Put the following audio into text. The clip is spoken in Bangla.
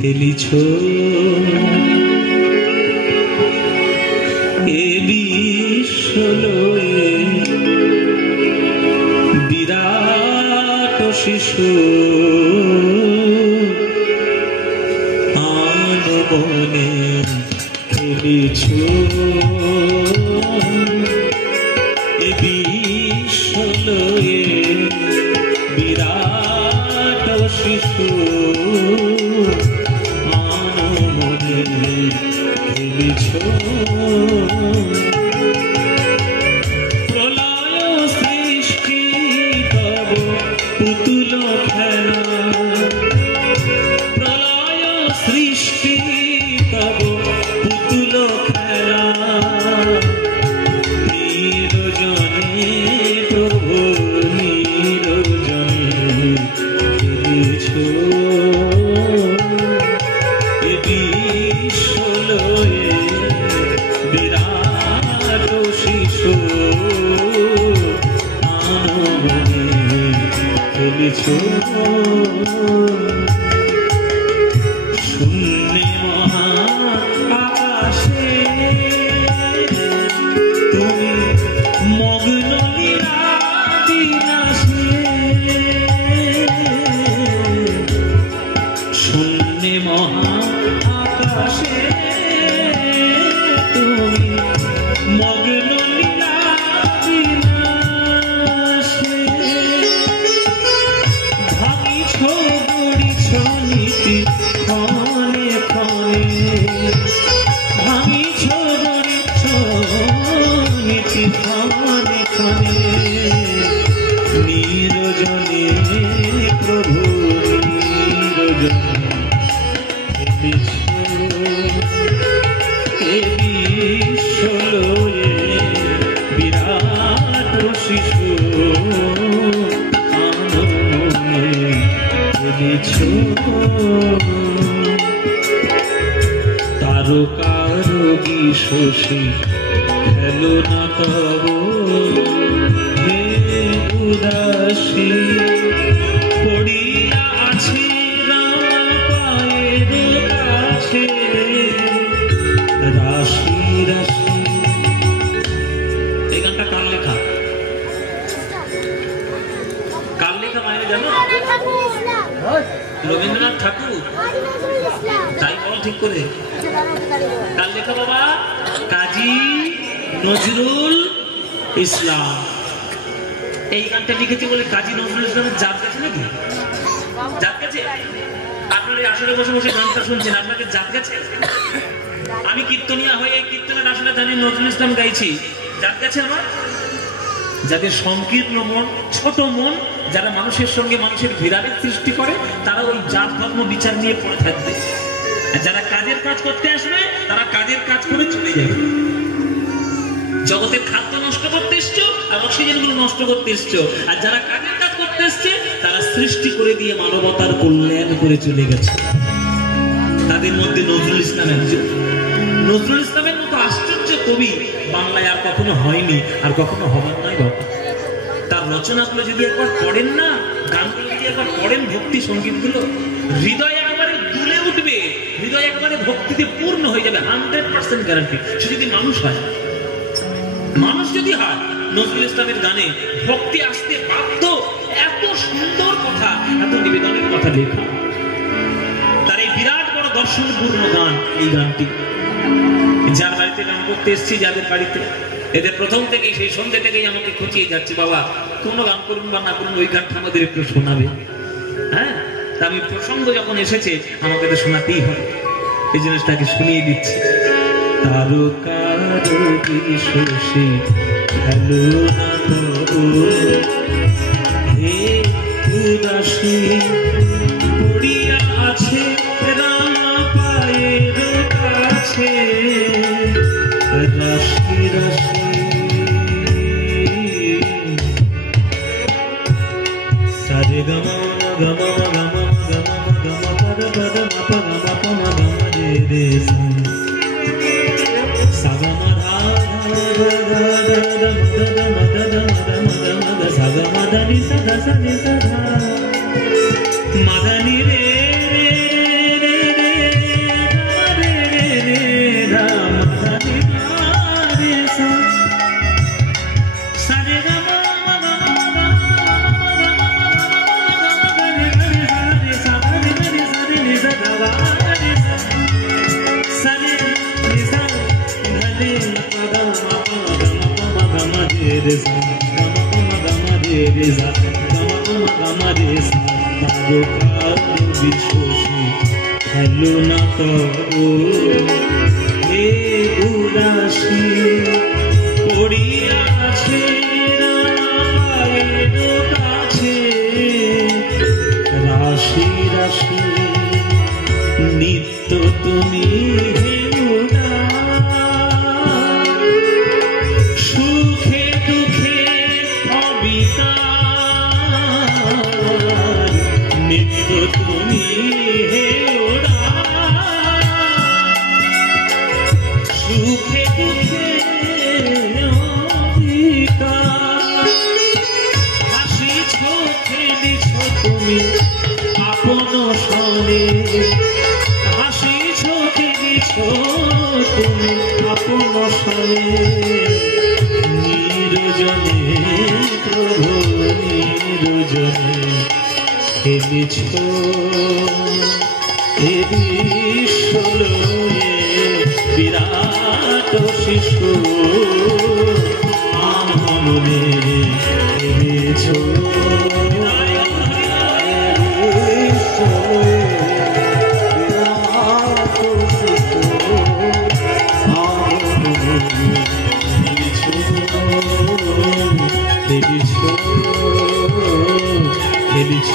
খেলিছ এ বিশ্বলয়ে বিরাট শিশু আনমনে খেলিছ এ বিশ্বলয়ে বিরাট শিশু আনমনে খেলিছ প্রলয় সৃষ্টি তব পুতুল খেলা প্রলয় সৃষ্টি তব পুতুল খেলা নিরজনে প্রভু নিরজনে খেলিছ এ বিশ্বলয়ে বিরাট শিশু আনমনে খেলিছ শূন্যে মহা আকাশে তুমি মগ্ন লীলা বিলাসে শূন্যে মহা আকাশে তুমি মগ্ন লীলা বিলাসে ভাঙিছ গড়িছ নীতি ক্ষণে ক্ষণে ভাঙিছ গড়িছ নীতি ক্ষণে ক্ষণে নিরজনে প্রভু নিরজনে খেলিছ এ বিশ্বলয়ে বিরাট শিশু আনমনে খেলিছ তারকারোগী শশী খেলো না তব হে উদাসী পড়িয়া আছে রাম পায়ের কাছে রাশি রাশি। এই গানটা কার লেখা? কার লেখা মায়ের জানো? রবীন্দ্রনাথ ঠাকুর। তাই বল ঠিক করে। কার লেখা বাবা? কাজী নজরুল ইসলাম। এই গানটা লিখেছে বলে কাজী নজরুল ইসলামের জাত গেছে নাকি? জাত গেছে? আপনারা আসলে বসে বসে গানটা শুনছেন, আপনাকে জাত গেছে? আমি কীর্তনিয়া হয়ে এই কীর্তনের আসলে জানি নজরুল ইসলাম গাইছি, জাত গেছে আমার? যাদের সংকীর্ণ মন, ছোট মন, যারা মানুষের সঙ্গে মানুষের বিরাগের সৃষ্টি করে, তারা ওই জাত ধর্ম বিচার নিয়ে পড়ে থাকবে। আর যারা কাজের কাজ করতে আসবে, তারা কাজের কাজ করে চলে যাবে। জগতের খাদ্য নষ্ট করতে এসছো আর অক্সিজেন গুলো নষ্ট করতে এসছো, আর যারা কাজের কাজ করতে এসছে তারা সৃষ্টি করে দিয়ে মানবতার কল্যাণ করে চলে গেছে। তাদের মধ্যে নজরুল ইসলাম একজন। নজরুল ইসলামের মতো আশ্চর্য কবি বাংলায় আর কখনো হয়নি, আর কখনো হবার নয় বাবা। তার রচনাগুলো যদি একবার পড়েন না, গানগুলো যদি একবার পড়েন, ভক্তি সঙ্গীতগুলো, হৃদয় একবারে দুলে উঠবে, হৃদয় একবারে ভক্তিতে পূর্ণ হয়ে যাবে, 100% গ্যারান্টি। সে যদি মানুষ হয়, মানুষ যদি হয়, নজরুল ইসলামের গানে ভক্তি আসতে বাধ্য। এত সুন্দর কথা, এত নিবেদনের কথা লেখা। তার এই বিরাট বড় দর্শনপূর্ণ গান, এই গানটি। যার বাড়িতে গান করতে এসছি, যাদের বাড়িতে, এদের প্রথম থেকেই, সেই সন্ধ্যে থেকেই আমাকে খুঁচিয়ে যাচ্ছে, বাবা কোনো গান করুন বা না করুন, ওই গানটা আমাদের একটু শোনাবে। হ্যাঁ, তা আমি প্রসঙ্গ যখন এসেছে আমাকে তো শোনাতেই হবে, এই জিনিসটাকে শুনিয়ে দিচ্ছি। তারকারোগী শশী খেলো না তবু হে উদাসী পড়িয়া আছে রাম পায়ের কাছে রাশি রাশি। সারে গমা গমা গমা গমা গমা পদ পদ মপ গমা পম গমা রে রে সাগমা ধা ধা ধা ধা মদ মদ মদ মদ মদ সাগমা ধনি সদা সনি সদা মদনি রে রে রে বিশ্বসী খেলো না করো হে উদাসী পড়িয়াছে রায়ের কাছে রাশি রাশি নিত্য তুমি হে উদাস সুখে দুঃখে অবিকার নিত্য তুমি হে উদাস সুখে দুঃখে অবিকার হাসিছ খেলিছ তুমি আপন সনে হাসিছ খেলিছ তুমি আপন সনে নিরজনে প্রভু নিরজনে খেলিছ হে বিশ্বলয়ে বিরাট শিশু মনে খেলিছ খেলিছ